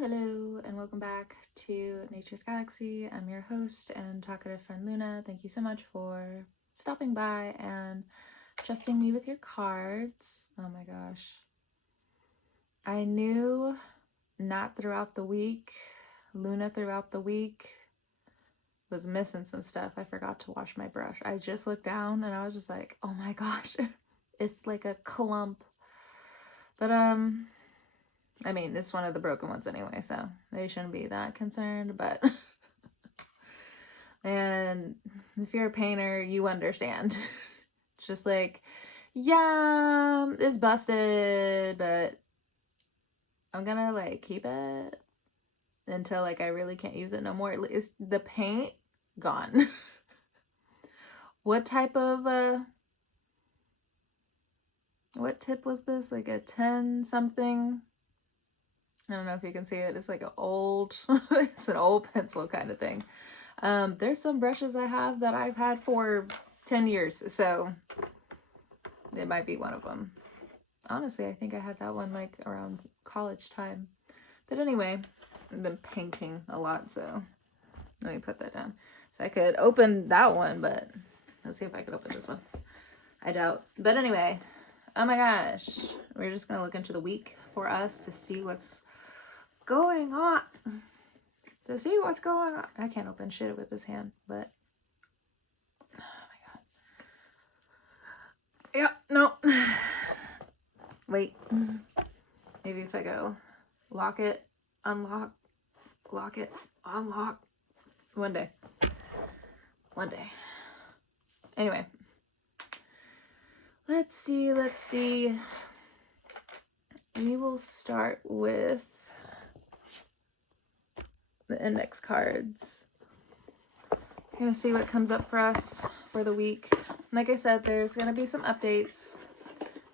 Hello, and welcome back to Nature's Galaxy. I'm your host and talkative friend Luna. Thank you so much for stopping by and trusting me with your cards. Oh my gosh. I knew Nat throughout the week, Luna throughout the week was missing some stuff. I forgot to wash my brush. I just looked down and I was just like, oh my gosh, it's like a clump. But I mean, it's one of the broken ones anyway, so they shouldn't be that concerned, but and if you're a painter, you understand. Just like, yeah, it's busted, but I'm gonna like keep it until like I really can't use it no more. Is the paint gone? What type of what tip was this? Like a 10 something? I don't know if you can see it. It's like an old, it's an old pencil kind of thing. There's some brushes I have that I've had for 10 years, so it might be one of them. Honestly, I think I had that one like around college time. But anyway, I've been painting a lot, so let me put that down. So I could open that one, but let's see if I could open this one. I doubt. But anyway, oh my gosh. We're just going to look into the week for us to see what's going on. To see what's going on. I can't open shit with this hand, but oh my god. Yeah, no. Wait. Maybe if I go lock it, unlock, lock it, unlock. One day. One day. Anyway. Let's see. We will start with the index cards. Gonna see what comes up for us for the week. Like I said, there's gonna be some updates.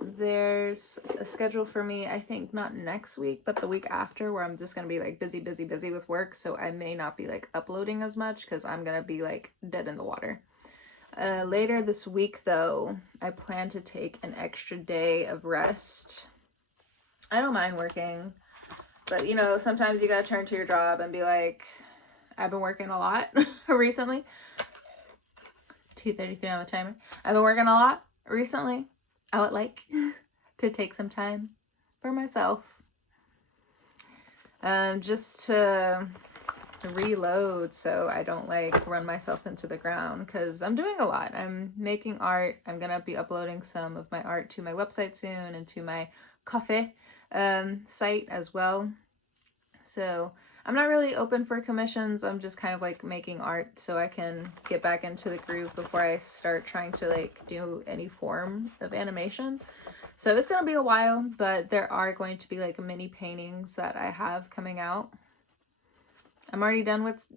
There's a schedule for me, I think not next week, but the week after, where I'm just gonna be like busy with work, so I may not be like uploading as much because I'm gonna be like dead in the water. Later this week though, I plan to take an extra day of rest. I don't mind working, but you know, sometimes you gotta turn to your job and be like, I've been working a lot recently. 2:33 on the timer. I've been working a lot recently. I would like to take some time for myself. Just to reload so I don't like run myself into the ground, because I'm doing a lot. I'm making art. I'm gonna be uploading some of my art to my website soon and to my Coffee site as well. So I'm not really open for commissions. I'm just kind of like making art so I can get back into the groove before I start trying to like do any form of animation. So it's gonna be a while, but there are going to be like mini paintings that I have coming out. I'm already done with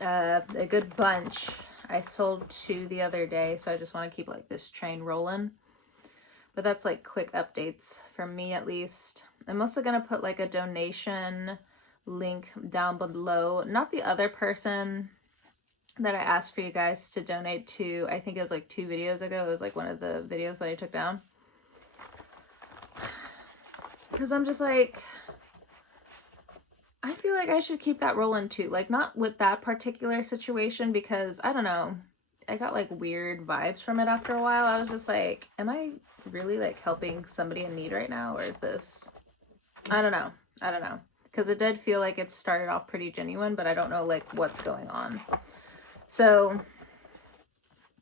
a good bunch. I sold 2 the other day, so I just want to keep like this train rolling. But that's like quick updates from me at least. I'm also gonna put like a donation link down below. Not the other person that I asked for you guys to donate to. I think it was like 2 videos ago. It was like one of the videos that I took down. Because I'm just like, I feel like I should keep that rolling too. Like, not with that particular situation, because I don't know, I got like weird vibes from it after a while. I was just like, am I really like helping somebody in need right now, or is this, I don't know, because it did feel like it started off pretty genuine, but I don't know like what's going on. So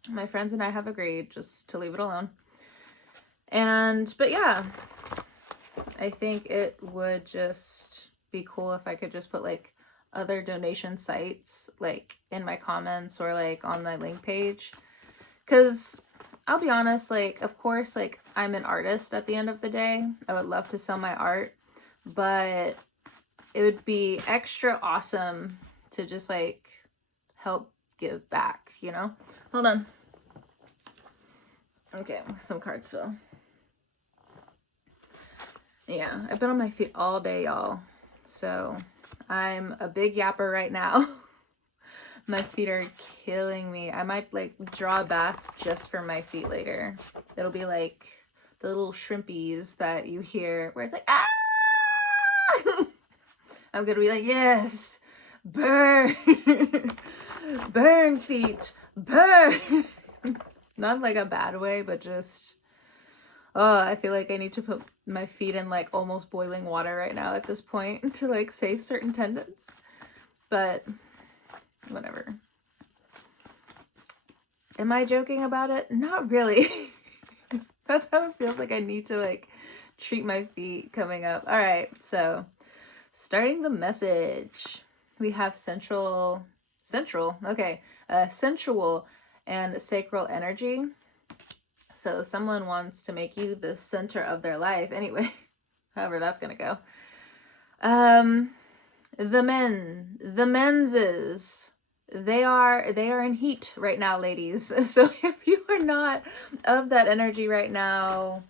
my friends and I have agreed just to leave it alone. But yeah, I think it would just be cool if I could just put like other donation sites like in my comments or like on my link page, because I'll be honest, like of course like I'm an artist at the end of the day. I would love to sell my art, but it would be extra awesome to just like help give back, you know? Hold on. Okay, some cards fell. Yeah, I've been on my feet all day, y'all. So I'm a big yapper right now. My feet are killing me. I might like draw a bath just for my feet later. It'll be like the little shrimpies that you hear where it's like, ah! I'm gonna be like, yes, burn, burn feet, burn. Not like a bad way, but just, oh, I feel like I need to put my feet in like almost boiling water right now at this point to like save certain tendons. But whatever. Am I joking about it? Not really. That's how it feels like I need to like treat my feet coming up. All right, so starting the message, we have sensual, and sacral energy. So someone wants to make you the center of their life. Anyway, however that's gonna go. The menses, they are in heat right now, ladies. So if you are not of that energy right now,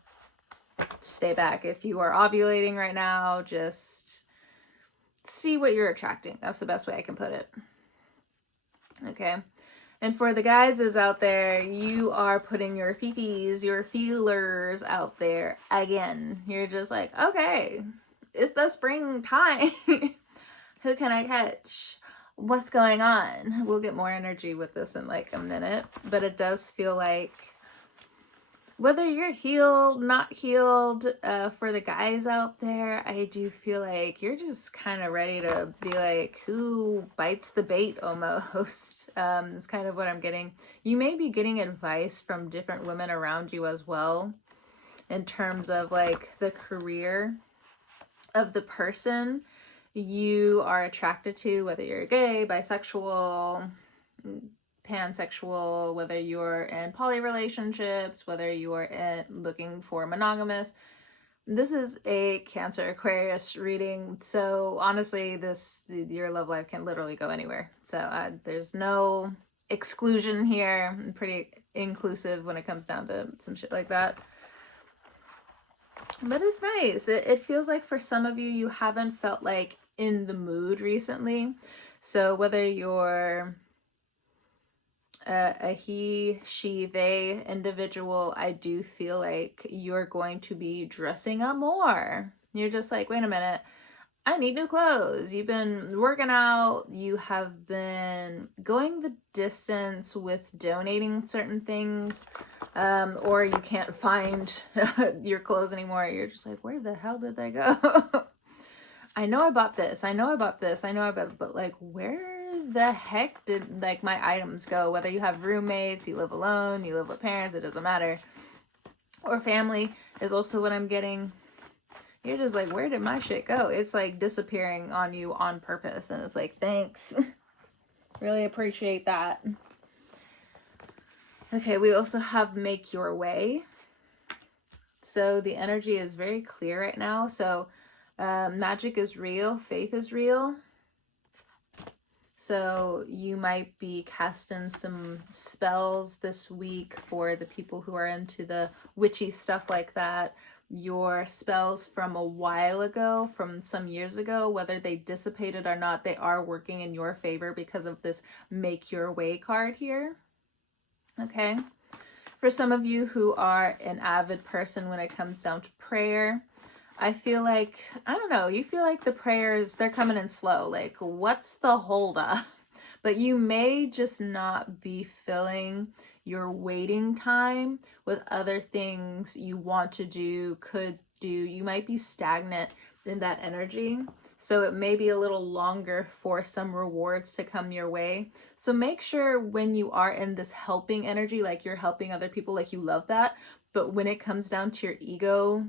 stay back. If you are ovulating right now, just see what you're attracting. That's the best way I can put it. Okay. And for the guys is out there, you are putting your fifis, your feelers out there again. You're just like, okay, it's the springtime. Who can I catch? What's going on? We'll get more energy with this in like a minute, but it does feel like whether you're healed, not healed, for the guys out there, I do feel like you're just kind of ready to be like, who bites the bait almost. It's kind of what I'm getting. You may be getting advice from different women around you as well in terms of like the career of the person you are attracted to, whether you're gay, bisexual, pansexual, whether you're in poly relationships, whether you're looking for monogamous. This is a Cancer Aquarius reading, so honestly, your love life can literally go anywhere. So there's no exclusion here. I'm pretty inclusive when it comes down to some shit like that. But it's nice. It feels like for some of you, you haven't felt like in the mood recently. So whether you're a he, she, they individual, I do feel like you're going to be dressing up more. You're just like, wait a minute, I need new clothes. You've been working out, you have been going the distance with donating certain things, or you can't find your clothes anymore. You're just like, where the hell did they go? I know I bought this, but like, where the heck did like my items go? Whether you have roommates, you live alone, you live with parents, it doesn't matter. Or family is also what I'm getting. You're just like, where did my shit go? It's like disappearing on you on purpose. And it's like, thanks. Really appreciate that. Okay, we also have make your way. So the energy is very clear right now. So magic is real, faith is real. So you might be casting some spells this week for the people who are into the witchy stuff like that. Your spells from a while ago, from some years ago, whether they dissipated or not, they are working in your favor because of this make your way card here. Okay. For some of you who are an avid person when it comes down to prayer, I feel like, I don't know, you feel like the prayers, they're coming in slow. Like, what's the holdup? But you may just not be filling your waiting time with other things you want to do, could do. You might be stagnant in that energy. So it may be a little longer for some rewards to come your way. So make sure when you are in this helping energy, like you're helping other people, like you love that. But when it comes down to your ego,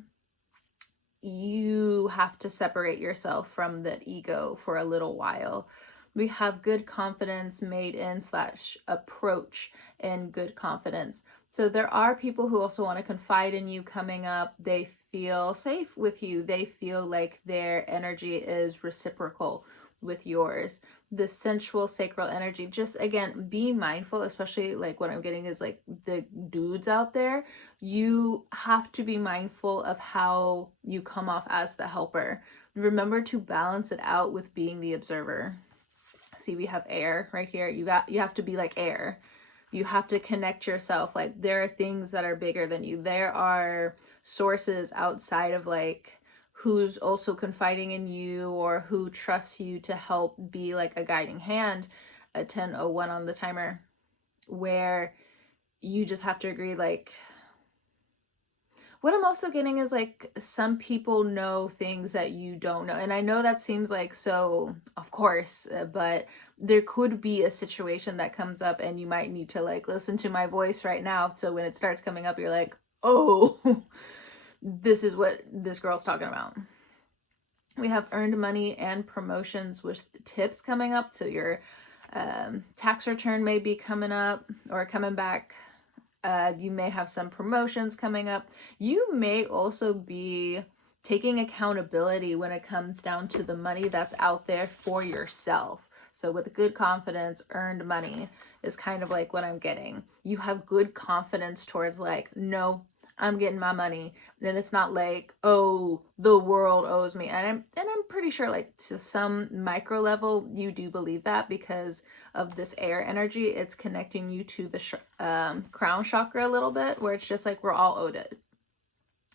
you have to separate yourself from that ego for a little while. We have good confidence made in / approach in good confidence. So there are people who also want to confide in you coming up. They feel safe with you. They feel like their energy is reciprocal with yours. The sensual sacral energy, just again, be mindful, especially like what I'm getting is like the dudes out there. You have to be mindful of how you come off as the helper. Remember to balance it out with being the observer. See, we have air right here. You have to be like air. You have to connect yourself. Like there are things that are bigger than you. There are sources outside of like who's also confiding in you or who trusts you to help be like a guiding hand at 10:01 on the timer, where you just have to agree. Like, what I'm also getting is like some people know things that you don't know. And I know that seems like so, of course, but there could be a situation that comes up and you might need to like listen to my voice right now. So when it starts coming up, you're like, oh, this is what this girl's talking about. We have earned money and promotions with tips coming up. So your tax return may be coming up or coming back. You may have some promotions coming up. You may also be taking accountability when it comes down to the money that's out there for yourself. So with good confidence, earned money is kind of like what I'm getting. You have good confidence towards like, no, I'm getting my money. Then it's not like, oh, the world owes me. And I'm pretty sure like to some micro level, you do believe that because of this air energy. It's connecting you to the crown chakra a little bit, where it's just like we're all owed it.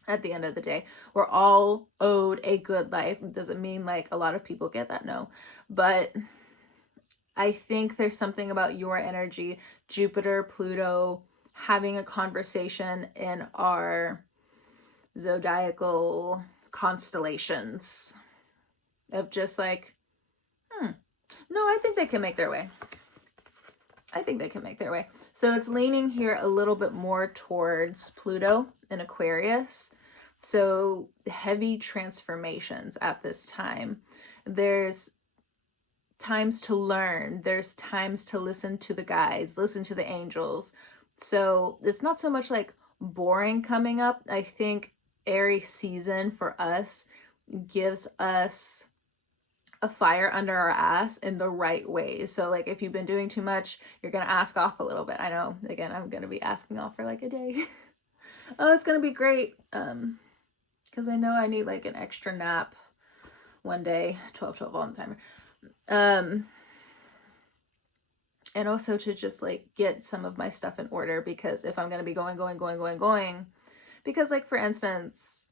At the end of the day, we're all owed a good life. Doesn't mean like a lot of people get that, no. But I think there's something about your energy, Jupiter, Pluto, having a conversation in our zodiacal constellations of just like, no, I think they can make their way. I think they can make their way. So it's leaning here a little bit more towards Pluto and Aquarius. So heavy transformations at this time. There's times to learn. There's times to listen to the guides, listen to the angels. So it's not so much like boring coming up. I think Aries season for us gives us a fire under our ass in the right ways. So like if you've been doing too much, you're gonna ask off a little bit. I know, again, I'm gonna be asking off for like a day. Oh, it's gonna be great. Because I know I need like an extra nap one day, 12 on the timer. And also to just like get some of my stuff in order, because if I'm gonna be going, because like for instance,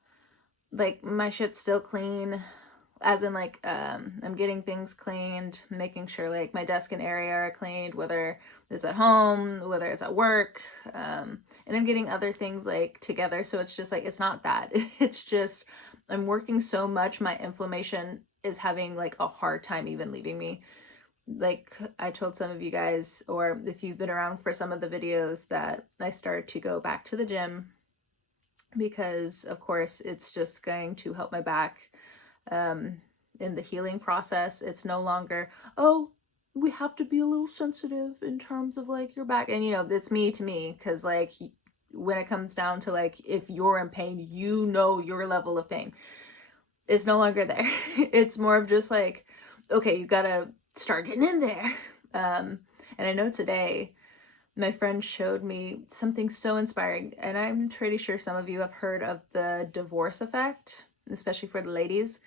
like my shit's still clean, as in like I'm getting things cleaned, making sure like my desk and area are cleaned, whether it's at home, whether it's at work, and I'm getting other things like together. So it's just like, it's not that, it's just I'm working so much, my inflammation is having like a hard time even leaving me. Like I told some of you guys, or if you've been around for some of the videos, that I started to go back to the gym because of course it's just going to help my back in the healing process. It's no longer, oh, we have to be a little sensitive in terms of like your back. And you know, it's me to me, because like when it comes down to like, if you're in pain, you know your level of pain. It's no longer there. It's more of just like, okay, you gotta start getting in there. And I know today my friend showed me something so inspiring, and I'm pretty sure some of you have heard of the divorce effect, especially for the ladies.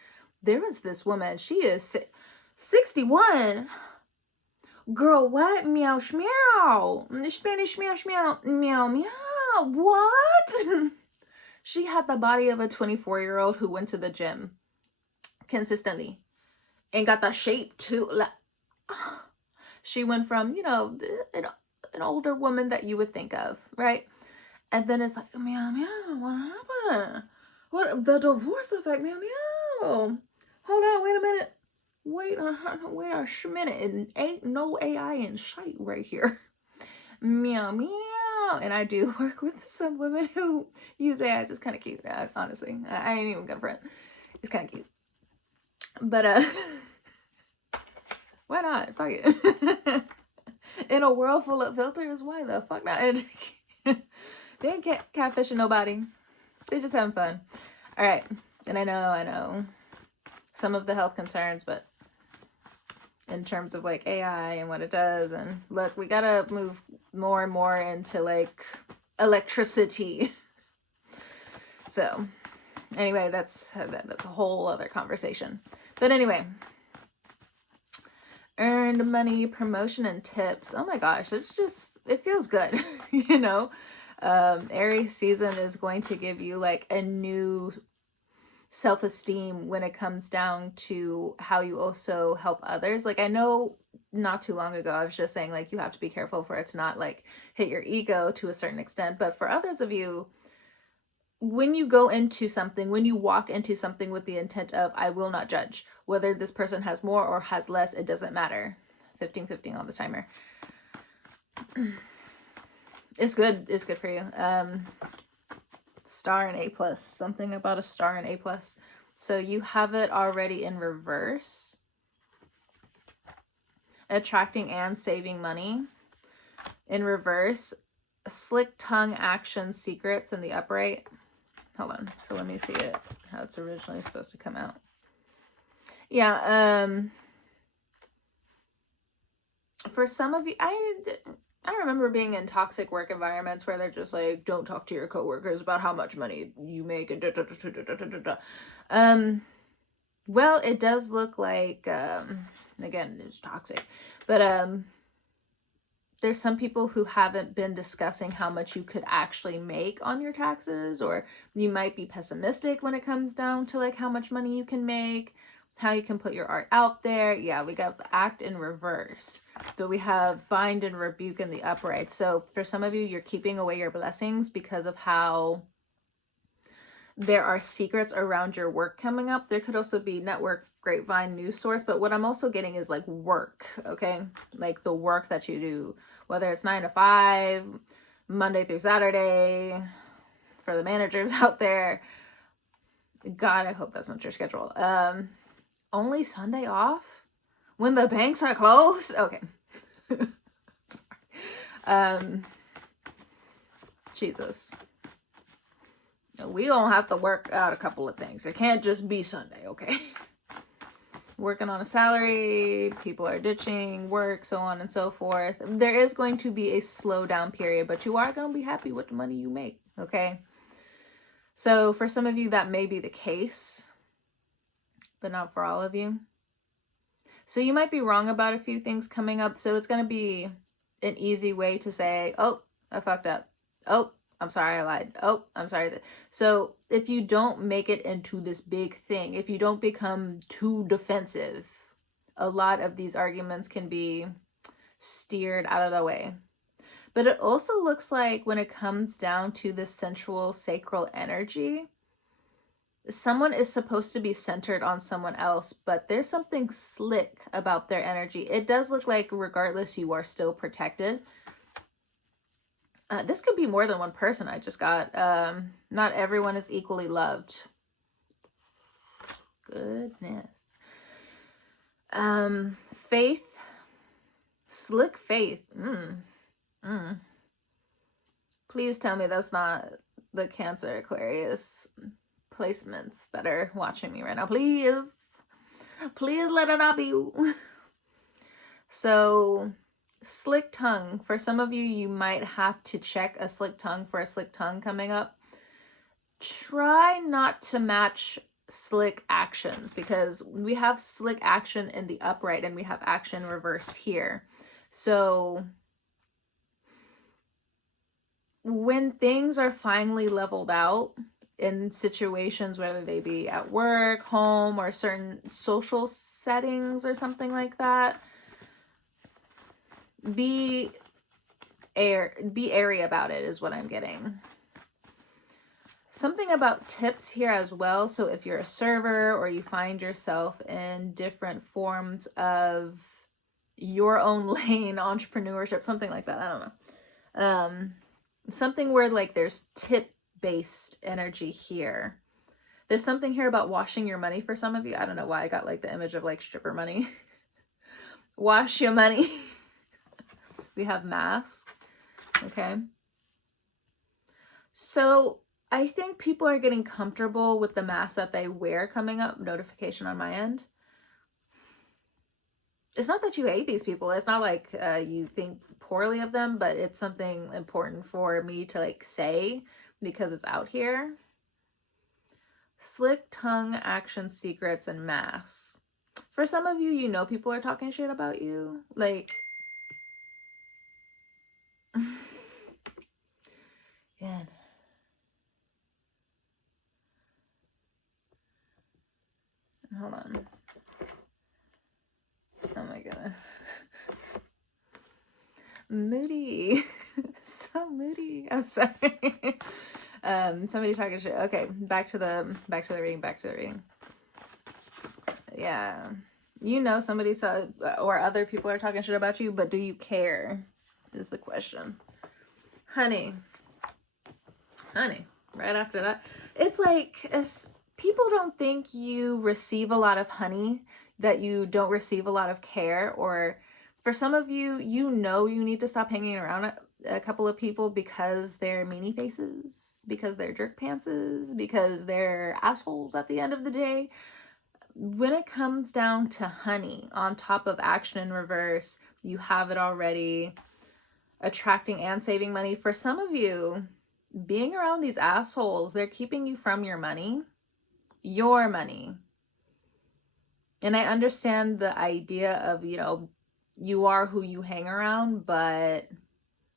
There was this woman, she is 61. Girl, what? Meow, meow. Spanish, meow, meow, meow, meow. What? She had the body of a 24-year-old who went to the gym consistently and got the shape too. Like, she went from, you know, an older woman that you would think of, right? And then it's like, meow, meow, what happened? What, the divorce effect, meow, meow. Hold on, wait a minute. Wait a minute. It ain't no AI in sight right here. Meow, meow. And I do work with some women who use AIs. It's kind of cute, honestly. I ain't even good for it. It's kind of cute. But, why not? Fuck it. In a world full of filters, why the fuck not? They ain't catfishing nobody. They're just having fun. All right. And I know some of the health concerns, but in terms of like AI and what it does, and look, we gotta move more and more into like electricity. So anyway, that's a whole other conversation. But anyway, earned money, promotion, and tips. Oh my gosh, it feels good. You know, Aries season is going to give you like a new self-esteem when it comes down to how you also help others. Like, I know not too long ago I was just saying like you have to be careful for it to not like hit your ego to a certain extent, but for others of you, when you go into something, when you walk into something with the intent of I will not judge whether this person has more or has less, it doesn't matter. 15:15 on the timer. It's good for you. Star and A+, something about a star and A+. So you have it already in reverse. Attracting and saving money. In reverse, slick tongue action secrets in the upright. Hold on. So let me see it, how it's originally supposed to come out. Yeah, for some of you, I remember being in toxic work environments where they're just like, don't talk to your coworkers about how much money you make and da, da, da, da, da, da, da, da. Well, it does look like, again, it's toxic, but there's some people who haven't been discussing how much you could actually make on your taxes, or you might be pessimistic when it comes down to like how much money you can make, how you can put your art out there. Yeah, we got act in reverse, but we have bind and rebuke in the upright. So for some of you, you're keeping away your blessings because of how there are secrets around your work coming up. There could also be network, grapevine, news source, but what I'm also getting is like work, okay? Like the work that you do, whether it's 9 to 5, Monday through Saturday, for the managers out there. God, I hope that's not your schedule. Only Sunday off? When the banks are closed? Okay. Sorry. Jesus. We gonna have to work out a couple of things. It can't just be Sunday, okay? Working on a salary, people are ditching work, so on and so forth. There is going to be a slowdown period, but you are going to be happy with the money you make, okay? So for some of you, that may be the case, but not for all of you. So you might be wrong about a few things coming up, so it's going to be an easy way to say, oh, I fucked up. Oh, I'm sorry, I lied. Oh, I'm sorry. So if you don't make it into this big thing, if you don't become too defensive, a lot of these arguments can be steered out of the way. But it also looks like when it comes down to the sensual sacral energy, someone is supposed to be centered on someone else, but there's something slick about their energy. It does look like regardless, you are still protected. This could be more than one person I just got. Not everyone is equally loved. Goodness. Faith. Slick faith. Please tell me that's not the Cancer Aquarius placements that are watching me right now. Please. Please let it not be you. So... slick tongue. For some of you, you might have to check a slick tongue for a slick tongue coming up. Try not to match slick actions, because we have slick action in the upright and we have action reverse here. So when things are finally leveled out in situations, whether they be at work, home, or certain social settings or something like that, be airy about it is what I'm getting. Something about tips here as well. So if you're a server or you find yourself in different forms of your own lane, entrepreneurship, something like that, I don't know. Something where like there's tip-based energy here. There's something here about washing your money for some of you. I don't know why I got like the image of like stripper money. Wash your money. We have mask. Okay. So I think people are getting comfortable with the mask that they wear coming up. Notification on my end. It's not that you hate these people. It's not like you think poorly of them, but it's something important for me to like say because it's out here. Slick tongue, action secrets, and masks. For some of you, you know people are talking shit about you. Like... Good. Oh my goodness. Moody. So moody. I'm sorry. Somebody talking shit. Okay, back to the reading. Yeah. You know somebody saw, or other people are talking shit about you, but do you care? Is the question. Honey. Right after that. It's like, as people don't think you receive a lot of honey, that you don't receive a lot of care, or for some of you, you know you need to stop hanging around a couple of people because they're meanie faces, because they're jerk pantses, because they're assholes at the end of the day. When it comes down to honey, on top of action in reverse, you have it already, attracting and saving money. For some of you, being around these assholes, they're keeping you from your money. Your money. And I understand the idea of, you are who you hang around, but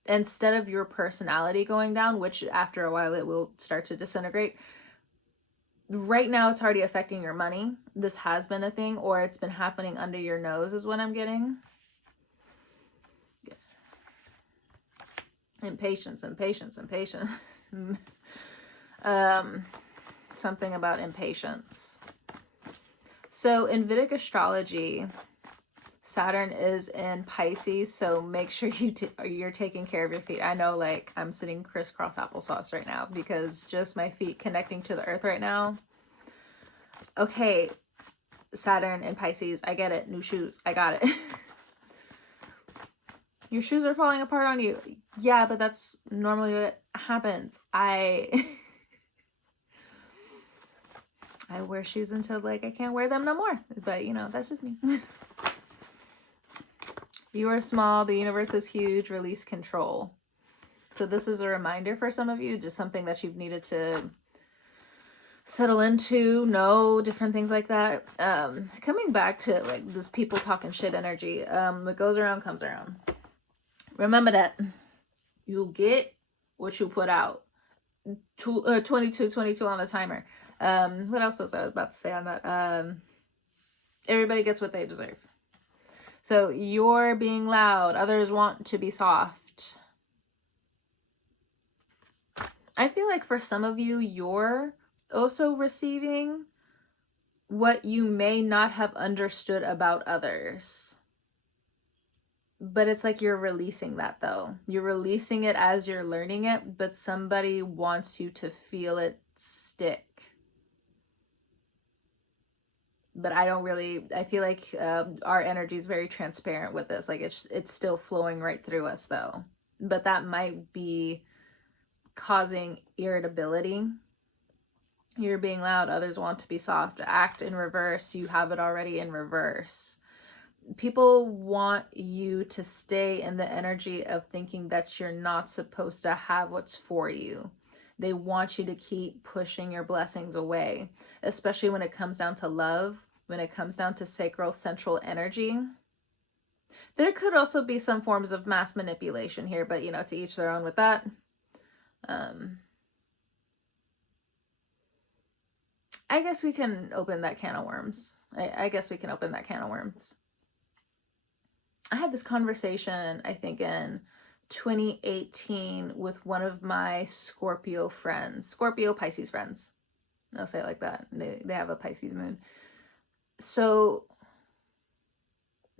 instead of your personality going down, which after a while it will start to disintegrate, right now it's already affecting your money. This has been a thing, or it's been happening under your nose is what I'm getting. Impatience. Something about impatience. So in Vedic astrology, Saturn is in Pisces, so make sure you're taking care of your feet. I know, like, I'm sitting crisscross applesauce right now because just my feet connecting to the earth right now. Okay, Saturn in Pisces, I get it. New shoes, I got it. Your shoes are falling apart on you. Yeah, but that's normally what happens. I wear shoes until, like, I can't wear them no more. But, that's just me. You are small. The universe is huge. Release control. So this is a reminder for some of you, just something that you've needed to settle into, know, different things like that. Coming back to, like, this people talking shit energy. What goes around comes around. Remember that. You'll get what you put out. 22 on the timer. What else was I about to say on that? Everybody gets what they deserve. So you're being loud. Others want to be soft. I feel like for some of you, you're also receiving what you may not have understood about others. But it's like you're releasing that, though. You're releasing it as you're learning it, but somebody wants you to feel it stick. But I feel like our energy is very transparent with this. Like, it's still flowing right through us, though. But that might be causing irritability. You're being loud. Others want to be soft. Act in reverse. You have it already in reverse. People want you to stay in the energy of thinking that you're not supposed to have what's for you. They want you to keep pushing your blessings away, especially when it comes down to love, when it comes down to sacral central energy. There could also be some forms of mass manipulation here, but, to each their own with that. I guess we can open that can of worms. I guess we can open that can of worms. I had this conversation, I think, in 2018 with one of my Scorpio Pisces friends. I'll say it like that. They have a Pisces moon. So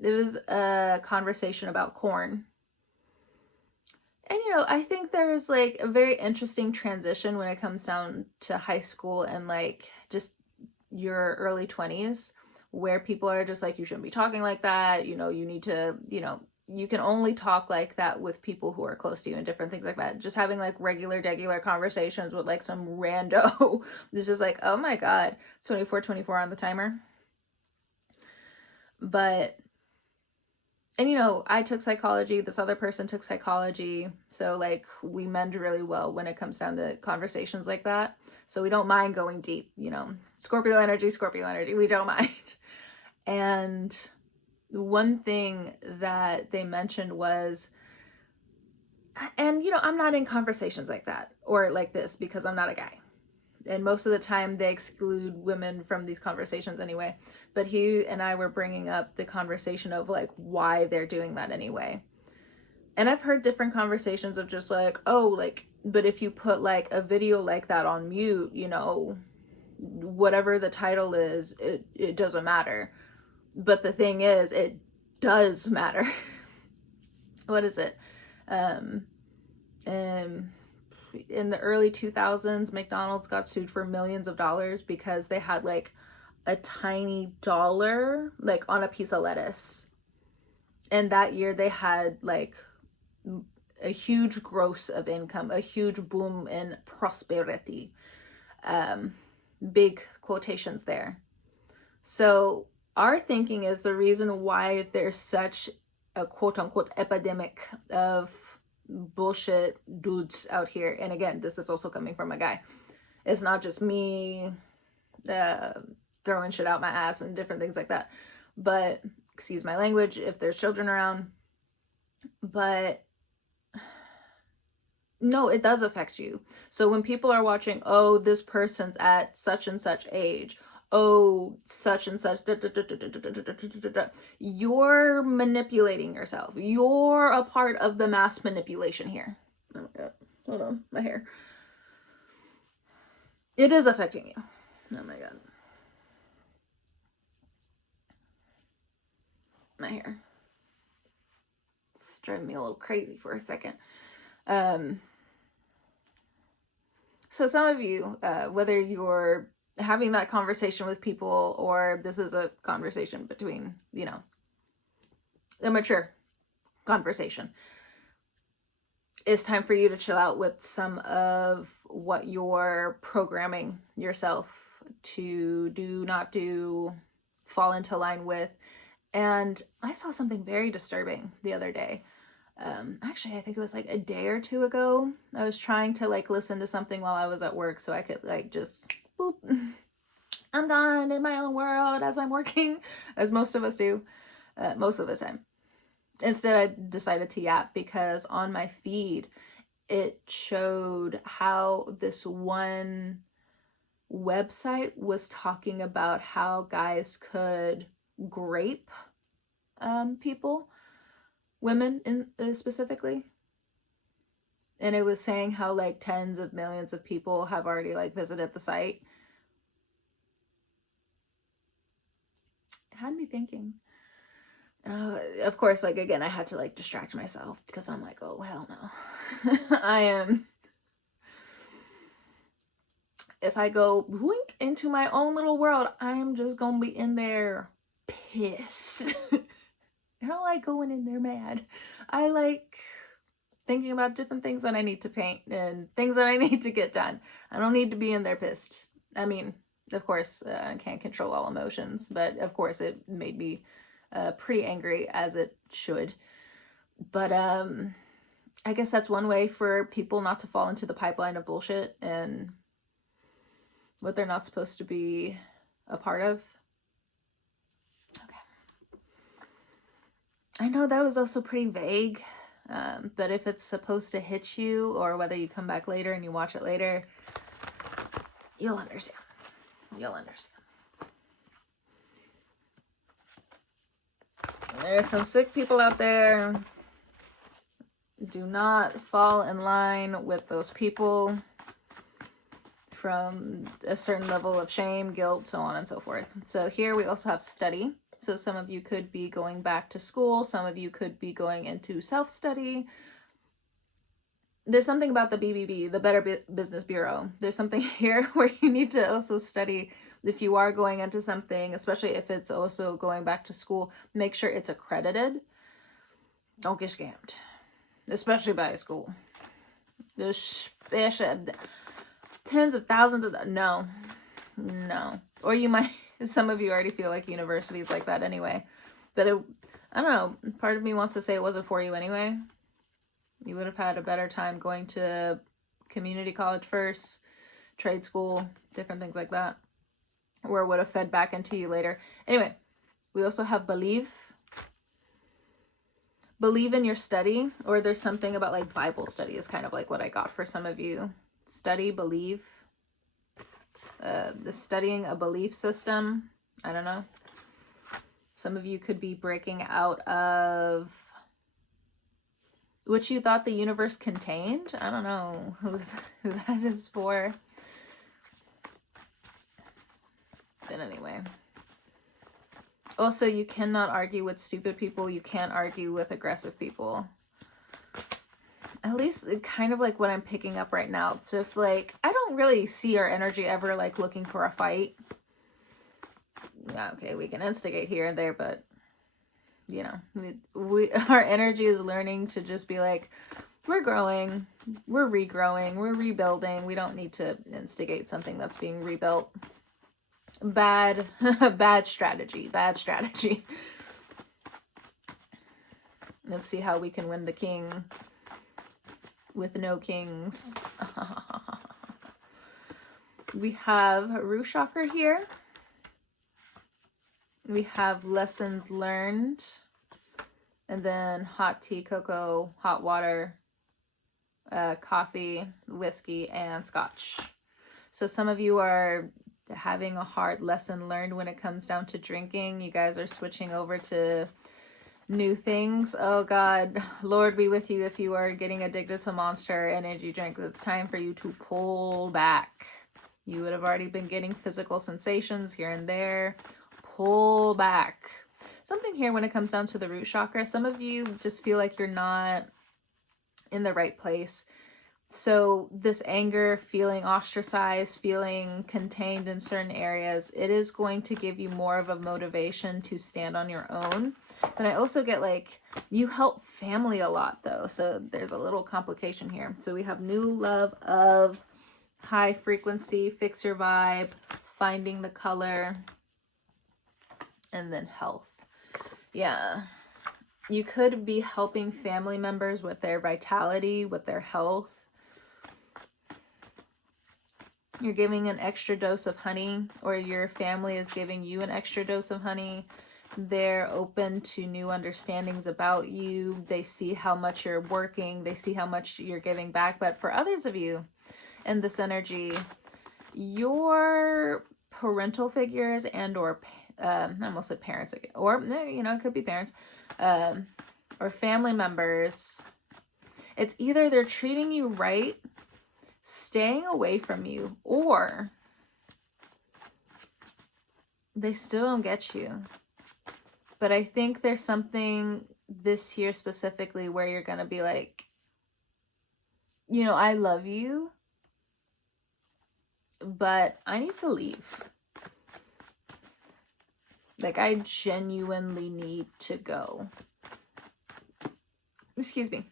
it was a conversation about corn. And, I think there's, like, a very interesting transition when it comes down to high school and, like, just your early 20s, where people are just like, you shouldn't be talking like that. You need to, you can only talk like that with people who are close to you and different things like that. Just having, like, regular conversations with, like, some rando. It's just like, oh my God, 24 on the timer. But, and, I took psychology, this other person took psychology. So, like, we mend really well when it comes down to conversations like that. So we don't mind going deep, Scorpio energy, we don't mind. And one thing that they mentioned was, and, I'm not in conversations like that or like this because I'm not a guy. And most of the time they exclude women from these conversations anyway. But he and I were bringing up the conversation of like why they're doing that anyway. And I've heard different conversations of just like, oh, like, but if you put like a video like that on mute, you know, whatever the title is, it doesn't matter. But the thing is, it does matter. What is it? In the early 2000s, McDonald's got sued for millions of dollars because they had like a tiny dollar like on a piece of lettuce. And that year they had like a huge gross of income, a huge boom in prosperity. Big quotations there. So our thinking is the reason why there's such a quote unquote epidemic of bullshit dudes out here. And again, this is also coming from a guy. It's not just me throwing shit out my ass and different things like that. But excuse my language if there's children around. But no, it does affect you. So when people are watching, oh, this person's at such and such age, oh, such and such, you're manipulating yourself. You're a part of the mass manipulation here. Oh my God. Hold on, my hair. It is affecting you. Oh my God. My hair. It's driving me a little crazy for a second. So some of you, whether you're having that conversation with people or this is a conversation between, you know, a mature conversation, it's time for you to chill out with some of what you're programming yourself to do, not do, fall into line with. And I saw something very disturbing the other day. Actually, I think it was like a day or two ago. I was trying to like listen to something while I was at work so I could like just boop. I'm gone in my own world as I'm working, as most of us do, most of the time. Instead, I decided to yap because on my feed, it showed how this one website was talking about how guys could grape people, women specifically. And it was saying how like tens of millions of people have already like visited the site. It had me thinking. Of course, like again, I had to like distract myself because I'm like, oh hell no. I am. If I go wink into my own little world, I am just gonna be in there pissed. I don't like going in there mad. I like thinking about different things that I need to paint and things that I need to get done. I don't need to be in there pissed. I mean, of course, I can't control all emotions, but of course it made me pretty angry, as it should. But I guess that's one way for people not to fall into the pipeline of bullshit and what they're not supposed to be a part of. Okay. I know that was also pretty vague, but if it's supposed to hit you, or whether you come back later and you watch it later, you'll understand. You'll understand. There's some sick people out there. Do not fall in line with those people from a certain level of shame, guilt, so on and so forth. So here we also have study. So some of you could be going back to school. Some of you could be going into self-study. There's something about the BBB, the Better Business Bureau. There's something here where you need to also study. If you are going into something, especially if it's also going back to school, make sure it's accredited. Don't get scammed, especially by a school. There's tens of thousands of no. Or you might, some of you already feel like universities like that anyway. But I don't know, part of me wants to say it wasn't for you anyway. You would have had a better time going to community college first, trade school, different things like that, where it would have fed back into you later. Anyway, we also have believe. Believe in your study, or there's something about like Bible study is kind of like what I got for some of you. Study, believe. The studying a belief system. I don't know. Some of you could be breaking out of what you thought the universe contained. I don't know who that is for. But anyway. Also, you cannot argue with stupid people. You can't argue with aggressive people. At least kind of like what I'm picking up right now. So if like, I don't really see our energy ever like looking for a fight. Yeah, okay, we can instigate here and there, but you know, our energy is learning to just be like, we're growing, we're regrowing, we're rebuilding. We don't need to instigate something that's being rebuilt. Bad strategy. Let's see how we can win the king with no kings. We have root chakra here. We have lessons learned. And then hot tea, cocoa, hot water, coffee, whiskey, and scotch. So some of you are having a hard lesson learned when it comes down to drinking. You guys are switching over to new things. Oh God, Lord be with you if you are getting addicted to Monster energy drink. It's time for you to pull back. You would have already been getting physical sensations here and there. Pull back. Something here when it comes down to the root chakra. Some of you just feel like you're not in the right place. So this anger, feeling ostracized, feeling contained in certain areas, it is going to give you more of a motivation to stand on your own. But I also get like, you help family a lot though. So there's a little complication here. So we have new love of high frequency, fix your vibe, finding the color, and then health. Yeah. You could be helping family members with their vitality, with their health. You're giving an extra dose of honey, or your family is giving you an extra dose of honey. They're open to new understandings about you. They see how much you're working. They see how much you're giving back. But for others of you in this energy, your parental figures and or I almost said parents again, or you know, it could be parents, or family members. It's either they're treating you right, staying away from you, or they still don't get you. But I think there's something this year specifically where you're gonna be like, you know, I love you, but I need to leave. Like, I genuinely need to go. Excuse me.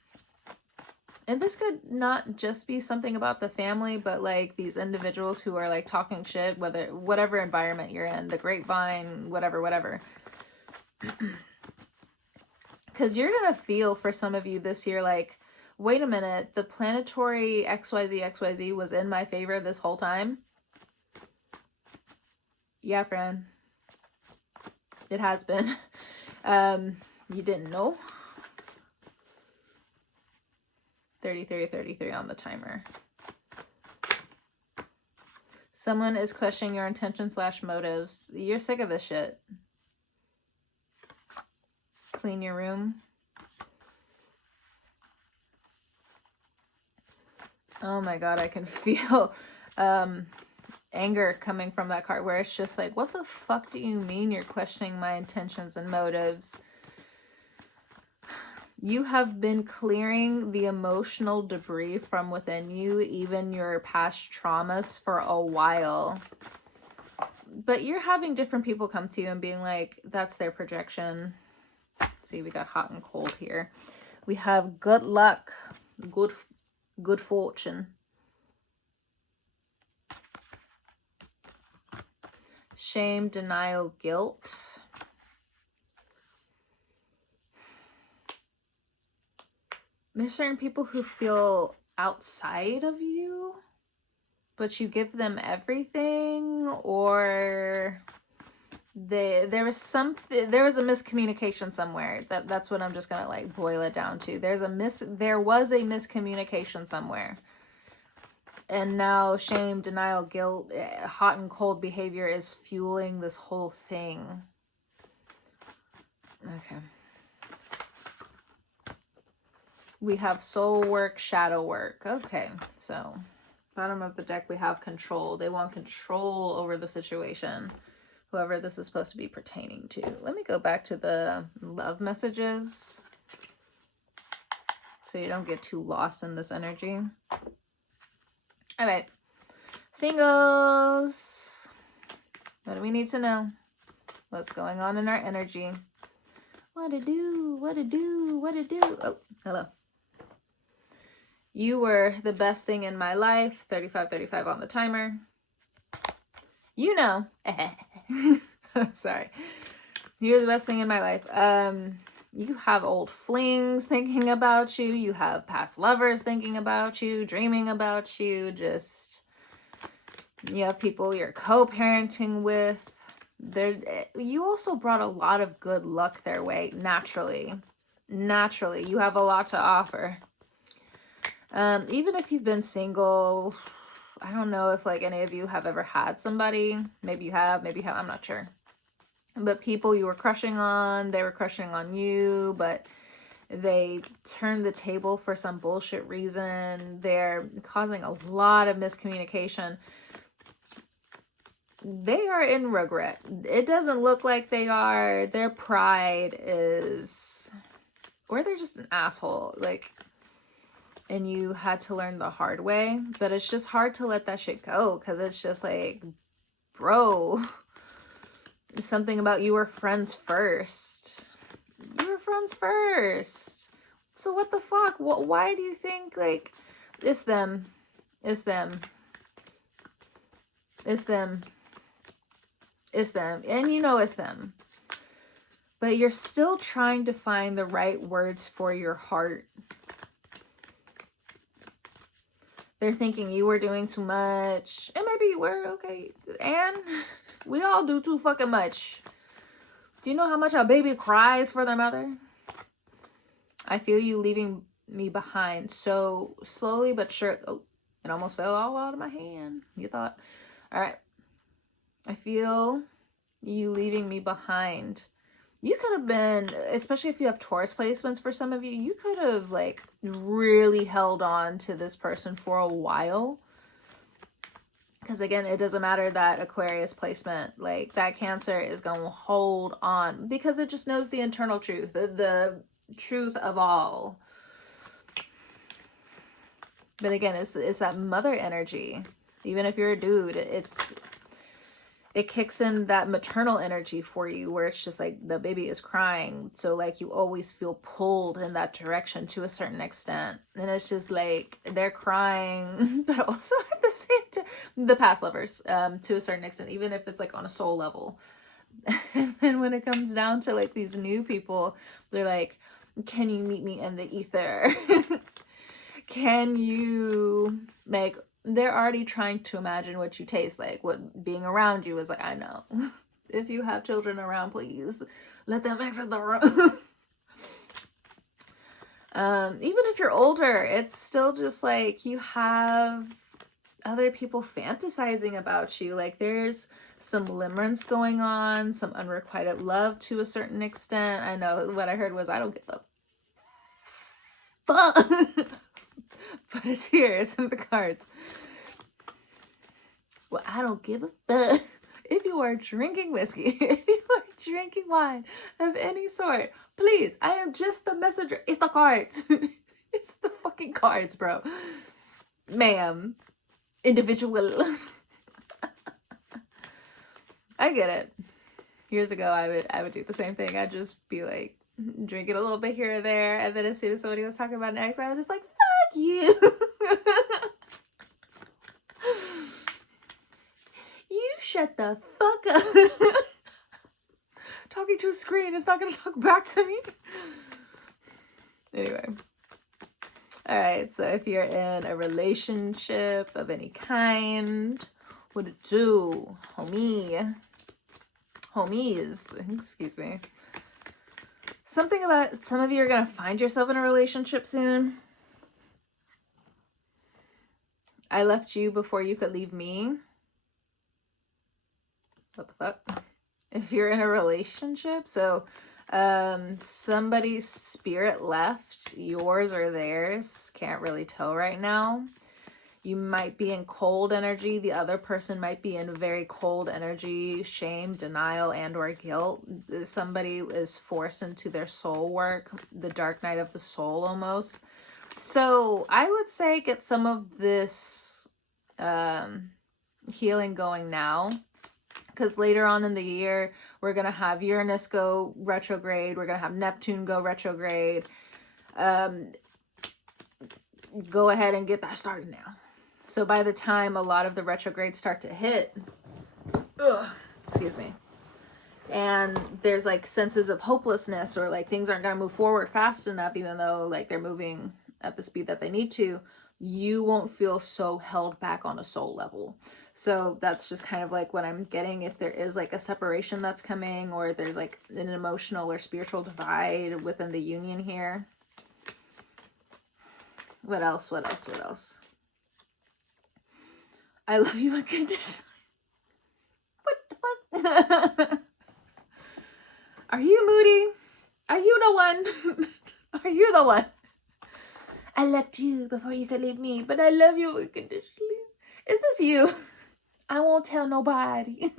And this could not just be something about the family, but like these individuals who are like talking shit, whatever environment you're in, the grapevine, whatever. Because you're going to feel for some of you this year like, wait a minute, the planetary XYZ was in my favor this whole time. Yeah, friend. It has been. You didn't know? 33 on the timer. Someone is questioning your intentions / motives. You're sick of this shit. Clean your room. Oh my God, I can feel anger coming from that card, where it's just like, what the fuck do you mean you're questioning my intentions and motives? You have been clearing the emotional debris from within you, even your past traumas, for a while. But you're having different people come to you and being like, that's their projection. Let's see, we got hot and cold here. We have good luck, good fortune. Shame, denial, guilt. There's certain people who feel outside of you, but you give them everything, or there was a miscommunication somewhere. That's what I'm just gonna like boil it down to. There was a miscommunication somewhere. And now shame, denial, guilt, hot and cold behavior is fueling this whole thing. Okay. We have soul work, shadow work. Okay, so bottom of the deck we have control. They want control over the situation, whoever this is supposed to be pertaining to. Let me go back to the love messages so you don't get too lost in this energy. All right, singles. What do we need to know? What's going on in our energy? What to do? What to do? What to do? Oh, hello. You were the best thing in my life. 35 on the timer. You know. Sorry. You're the best thing in my life. You have old flings thinking about you. You have past lovers thinking about you, dreaming about you. Just, you have people you're co-parenting with. You also brought a lot of good luck their way, naturally. Naturally, you have a lot to offer. Even if you've been single, I don't know if like any of you have ever had somebody. Maybe you have, I'm not sure. But people you were crushing on, they were crushing on you, but they turned the table for some bullshit reason. They're causing a lot of miscommunication. They are in regret. It doesn't look like they are. Their pride is, or they're just an asshole. Like, and you had to learn the hard way, but it's just hard to let that shit go because it's just like, bro, something about you were friends first. You were friends first. So what the fuck? Why do you think like it's them? It's them. It's them. It's them. And you know it's them. But you're still trying to find the right words for your heart. They're thinking you were doing too much. And maybe you were, okay. And we all do too fucking much. Do you know how much a baby cries for their mother? I feel you leaving me behind so slowly but sure. Oh, it almost fell all out of my hand. You thought. All right. I feel you leaving me behind. You could have been, especially if you have Taurus placements for some of you, you could have like really held on to this person for a while. Because again, it doesn't matter that Aquarius placement, like that Cancer is going to hold on because it just knows the internal truth, the truth of all. But again, it's that mother energy. Even if you're a dude, it kicks in that maternal energy for you where it's just like the baby is crying. So like you always feel pulled in that direction to a certain extent. And it's just like they're crying, but also at the same time, the past lovers to a certain extent, even if it's like on a soul level. And then when it comes down to like these new people, they're like, can you meet me in the ether? Can you like, they're already trying to imagine what you taste like, what being around you is like. I know. If you have children around, please let them exit the room. Even if you're older, it's still just like you have other people fantasizing about you. Like there's some limerence going on, some unrequited love to a certain extent. I know what I heard was, I don't give a fuck. But it's here, it's in the cards. Well, I don't give a fuck. If you are drinking whiskey, if you are drinking wine of any sort, please, I am just the messenger. It's the cards. It's the fucking cards, bro. Ma'am. Individual. I get it. Years ago, I would do the same thing. I'd just be like, drinking a little bit here or there, and then as soon as somebody was talking about an ex, I was just like, fuck you. You shut the fuck up. Talking to a screen, it's not gonna talk back to me. Anyway. Alright, so if you're in a relationship of any kind, what it do? Homies, excuse me. Something about some of you are going to find yourself in a relationship soon. I left you before you could leave me. What the fuck? If you're in a relationship, so Somebody's spirit left, yours or theirs, can't really tell right now. You might be in cold energy. The other person might be in very cold energy, shame, denial, and or guilt. Somebody is forced into their soul work, the dark night of the soul almost. So I would say get some of this healing going now, because later on in the year, we're going to have Uranus go retrograde. We're going to have Neptune go retrograde. Go ahead and get that started now. So by the time a lot of the retrogrades start to hit, excuse me, and there's like senses of hopelessness, or like things aren't going to move forward fast enough, even though like they're moving at the speed that they need to, you won't feel so held back on a soul level. So that's just kind of like what I'm getting. If there is like a separation that's coming, or there's like an emotional or spiritual divide within the union here. What else? What else? What else? I love you unconditionally. What the fuck? Are you moody? Are you the one? Are you the one? I left you before you could leave me, but I love you unconditionally. Is this you? I won't tell nobody.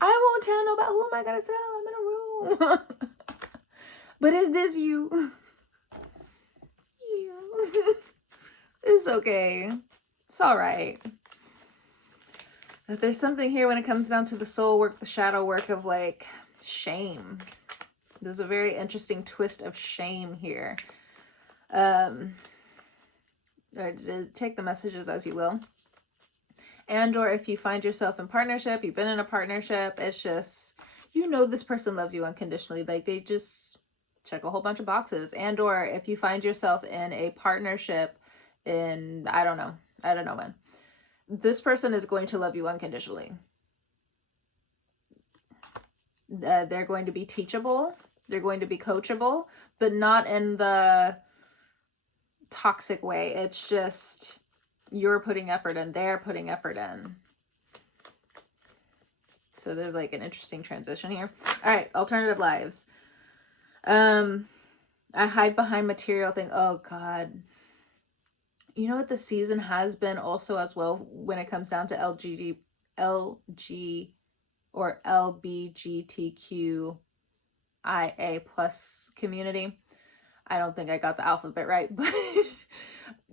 I won't tell nobody. Who am I gonna tell? I'm in a room. But is this you? You. It's okay. It's all right. But there's something here when it comes down to the soul work, the shadow work of like shame. There's a very interesting twist of shame here. Take the messages as you will. And or if you find yourself in partnership, you've been in a partnership, it's just, you know, this person loves you unconditionally. Like they just check a whole bunch of boxes. And or if you find yourself in a partnership in, I don't know when, this person is going to love you unconditionally. They're going to be teachable. They're going to be coachable, but not in the toxic way. It's just you're putting effort in, they're putting effort in. So there's like an interesting transition here. All right, alternative lives. I hide behind material thing. Oh God. You know what the season has been also as well when it comes down to LG or LBGTQIA plus community. I don't think I got the alphabet right, but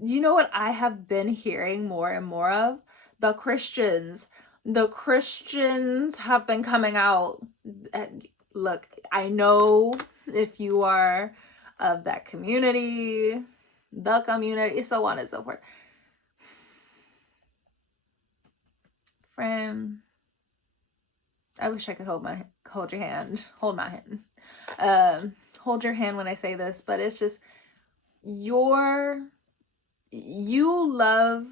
you know what I have been hearing more and more of? The Christians. The Christians have been coming out. Look, I know if you are of that community, the community, so on and so forth. Friend, I wish I could hold my hand when I say this, but it's just you love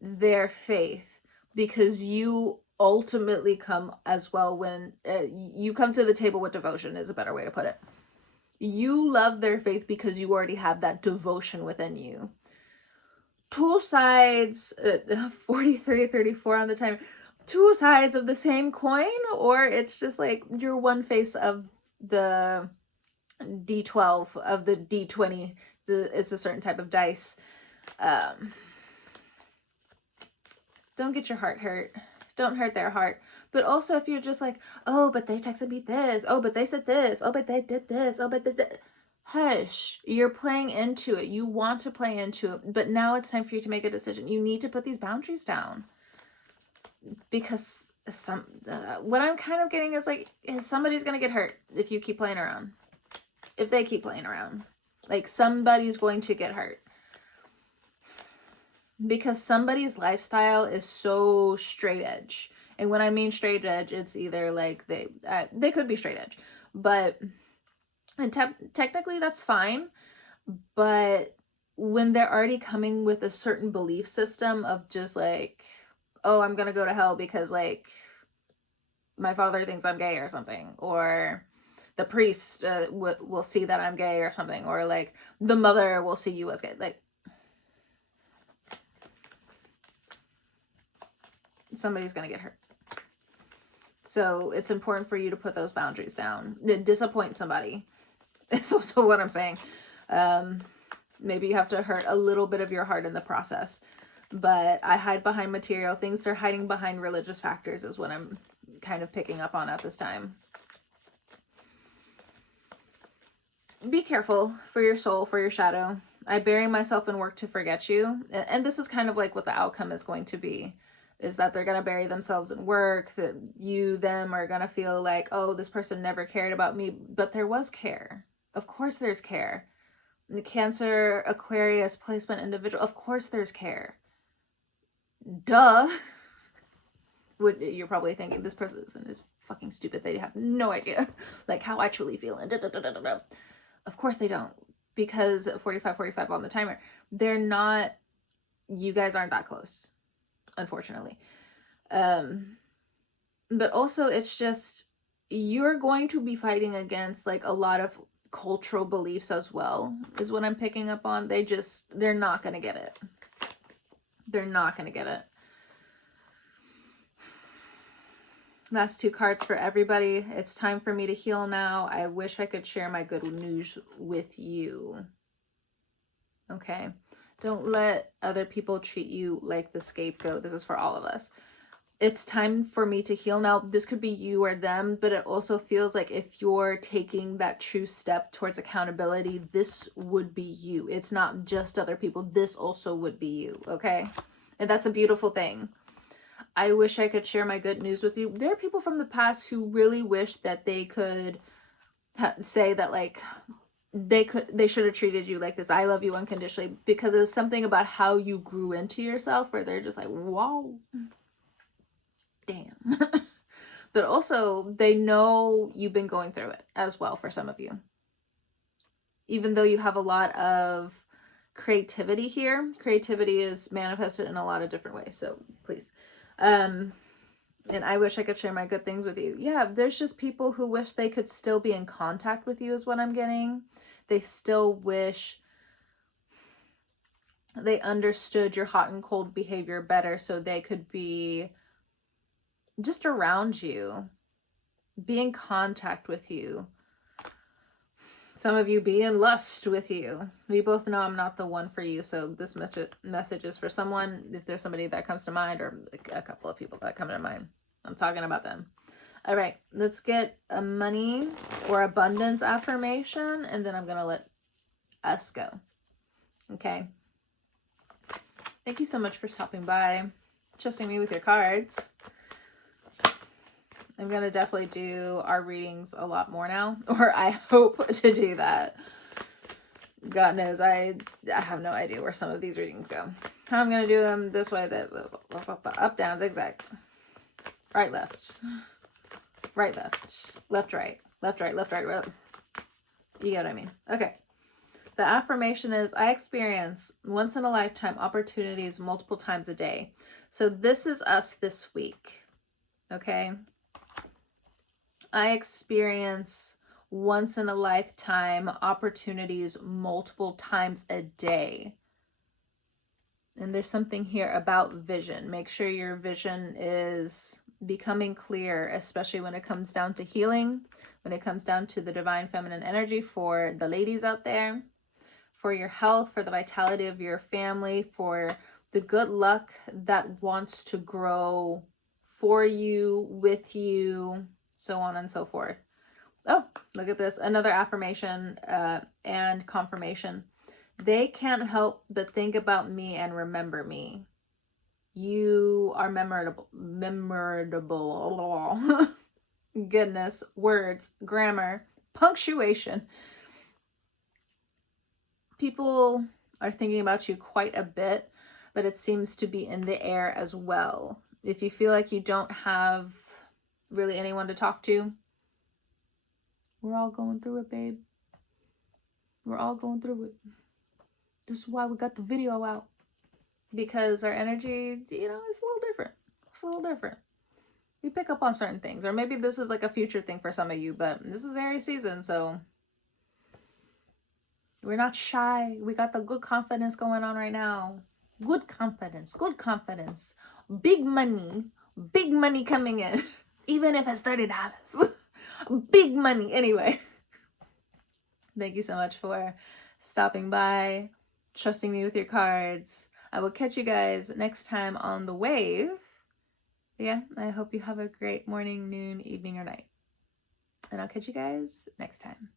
their faith because you ultimately come as well when you come to the table with devotion is a better way to put it. You love their faith because you already have that devotion within you. Two sides, 43, 34 on the time, two sides of the same coin, or it's just like you're one face of the D12 of the D20. It's a certain type of dice. Don't get your heart hurt. Don't hurt their heart. But also if you're just like, oh, but they texted me this. Oh, but they said this. Oh, but they did this. Oh, but they did. Hush. You're playing into it. You want to play into it. But now it's time for you to make a decision. You need to put these boundaries down. Because what I'm kind of getting is like, somebody's going to get hurt if you keep playing around. If they keep playing around. Like somebody's going to get hurt. Because somebody's lifestyle is so straight edge. And when I mean straight edge, it's either like they could be straight edge, but technically that's fine. But when they're already coming with a certain belief system of just like, oh, I'm gonna go to hell because like my father thinks I'm gay or something, or the priest will see that I'm gay or something, or like the mother will see you as gay, like somebody's gonna get hurt. So it's important for you to put those boundaries down. Disappoint somebody is also what I'm saying. Maybe you have to hurt a little bit of your heart in the process. But I hide behind material things. They're hiding behind religious factors is what I'm kind of picking up on at this time. Be careful for your soul, for your shadow. I bury myself in work to forget you. And this is kind of like what the outcome is going to be. Is that they're going to bury themselves in work. That you, them are going to feel like, oh, this person never cared about me. But there was care. Of course there's care. The Cancer, Aquarius, placement individual. Of course there's care. Duh. You're probably thinking this person is fucking stupid. They have no idea like how I truly feel. And Of course they don't. Because 45 on the timer. They're not, you guys aren't that close. Unfortunately. But also it's just, you're going to be fighting against like a lot of cultural beliefs as well, is what I'm picking up on. They're not going to get it. They're not going to get it. Last 2 cards for everybody. It's time for me to heal now. I wish I could share my good news with you. Okay. Don't let other people treat you like the scapegoat. This is for all of us. It's time for me to heal now. This could be you or them, but it also feels like if you're taking that true step towards accountability, this would be you. It's not just other people. This also would be you, okay? And that's a beautiful thing. I wish I could share my good news with you. There are people from the past who really wish that they could say that, like, they should have treated you like this. I love you unconditionally, because it's something about how you grew into yourself where they're just like, wow. Damn. But also they know you've been going through it as well for some of you. Even though you have a lot of creativity here, creativity is manifested in a lot of different ways. So please. And I wish I could share my good things with you. Yeah, there's just people who wish they could still be in contact with you is what I'm getting. They still wish they understood your hot and cold behavior better so they could be just around you, be in contact with you. Some of you be in lust with you. We both know I'm not the one for you, so this message is for someone. If there's somebody that comes to mind, or a couple of people that come to mind, I'm talking about them. All right, let's get a money or abundance affirmation, and then I'm gonna let us go. Okay. Thank you so much for stopping by, trusting me with your cards. I'm going to definitely do our readings a lot more now, or I hope to do that. God knows, I have no idea where some of these readings go. I'm going to do them this way, up, down, zigzag. Right, left. Right, left. Left, right. Left, right, left, right, right. You get what I mean. Okay. The affirmation is, I experience once in a lifetime opportunities multiple times a day. So this is us this week. Okay. I experience once in a lifetime opportunities multiple times a day. And there's something here about vision. Make sure your vision is becoming clear, especially when it comes down to healing, when it comes down to the divine feminine energy for the ladies out there, for your health, for the vitality of your family, for the good luck that wants to grow for you, with you, so on and so forth. Oh, look at this. Another affirmation and confirmation. They can't help but think about me and remember me. You are memorable. Goodness, words, grammar, punctuation. People are thinking about you quite a bit, but it seems to be in the air as well. If you feel like you don't have really anyone to talk to, we're all going through it, babe. We're all going through it. This is why we got the video out, because our energy, you know, is a little different. It's a little different. We pick up on certain things, or maybe this is like a future thing for some of you, but this is Aries season, so we're not shy. We got the good confidence going on right now. Good confidence, good confidence. Big money coming in. Even if it's $30. Big money. Anyway, thank you so much for stopping by, trusting me with your cards. I will catch you guys next time on the wave. Yeah, I hope you have a great morning, noon, evening, or night. And I'll catch you guys next time.